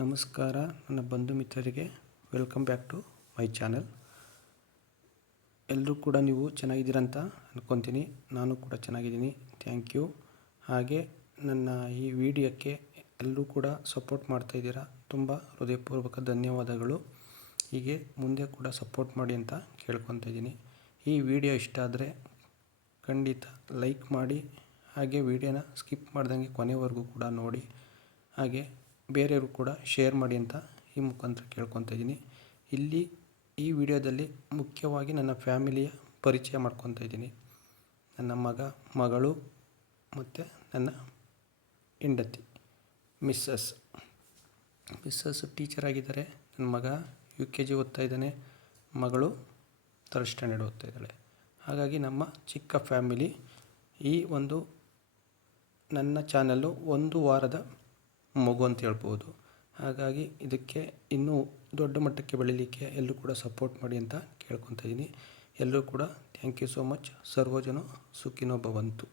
ನಮಸ್ಕಾರ ನನ್ನ ಬಂಧು ಮಿತ್ರರಿಗೆ welcome back to my channel. ಎಲ್ಲರೂ ಕೂಡ ನೀವು ಚೆನ್ನಾಗಿದ್ದೀರಂತ ಅಂದ್ಕೊತೀನಿ. ನಾನು ಕೂಡ ಚೆನ್ನಾಗಿದ್ದೀನಿ, ಥ್ಯಾಂಕ್ ಯು. ಹಾಗೆ ನನ್ನ ಈ ವಿಡಿಯೋಕ್ಕೆ ಎಲ್ಲರೂ ಕೂಡ ಸಪೋರ್ಟ್ ಮಾಡ್ತಾಯಿದ್ದೀರಾ, ತುಂಬ ಹೃದಯಪೂರ್ವಕ ಧನ್ಯವಾದಗಳು. ಹೀಗೆ ಮುಂದೆ ಕೂಡ ಸಪೋರ್ಟ್ ಮಾಡಿ ಅಂತ ಕೇಳ್ಕೊತಾ ಇದ್ದೀನಿ. ಈ ವಿಡಿಯೋ ಇಷ್ಟ ಆದರೆ ಖಂಡಿತ ಲೈಕ್ ಮಾಡಿ, ಹಾಗೆ ವಿಡಿಯೋನ ಸ್ಕಿಪ್ ಮಾಡ್ದಂಗೆ ಕೊನೆವರೆಗೂ ಕೂಡ ನೋಡಿ, ಹಾಗೆ ಬೇರೆಯವರು ಕೂಡ ಶೇರ್ ಮಾಡಿ ಅಂತ ಈ ಮುಖಾಂತರ ಕೇಳ್ಕೊತಾ ಇದ್ದೀನಿ. ಇಲ್ಲಿ ಈ ವಿಡಿಯೋದಲ್ಲಿ ಮುಖ್ಯವಾಗಿ ನನ್ನ ಫ್ಯಾಮಿಲಿಯ ಪರಿಚಯ ಮಾಡ್ಕೊತಾ ಇದ್ದೀನಿ. ನನ್ನ ಮಗಳು ಮತ್ತು ನನ್ನ ಹೆಂಡತಿ ಮಿಸ್ಸಸ್ ಟೀಚರ್ ಆಗಿದ್ದಾರೆ. ನನ್ನ ಮಗ UKG ಓದ್ತಾ ಇದ್ದಾನೆ, ಮಗಳು 3rd ಸ್ಟ್ಯಾಂಡರ್ಡ್ ಓದ್ತಾ ಇದ್ದಾಳೆ. ಹಾಗಾಗಿ ನಮ್ಮ ಚಿಕ್ಕ ಫ್ಯಾಮಿಲಿ. ಈ ಒಂದು ನನ್ನ ಚಾನಲ್ಲು 1 ವಾರದ ಮಗು ಅಂತ ಹೇಳ್ಬೋದು. ಹಾಗಾಗಿ ಇದಕ್ಕೆ ಇನ್ನೂ ದೊಡ್ಡ ಮಟ್ಟಕ್ಕೆ ಬೆಳೀಲಿಕ್ಕೆ ಎಲ್ಲರೂ ಕೂಡ ಸಪೋರ್ಟ್ ಮಾಡಿ ಅಂತ ಕೇಳ್ಕೊತಾ ಇದ್ದೀನಿ. ಎಲ್ಲರೂ ಕೂಡ ಥ್ಯಾಂಕ್ ಯು ಸೋ ಮಚ್. ಸರ್ವಜನ ಸುಖಿನೋ ಭವಂತು.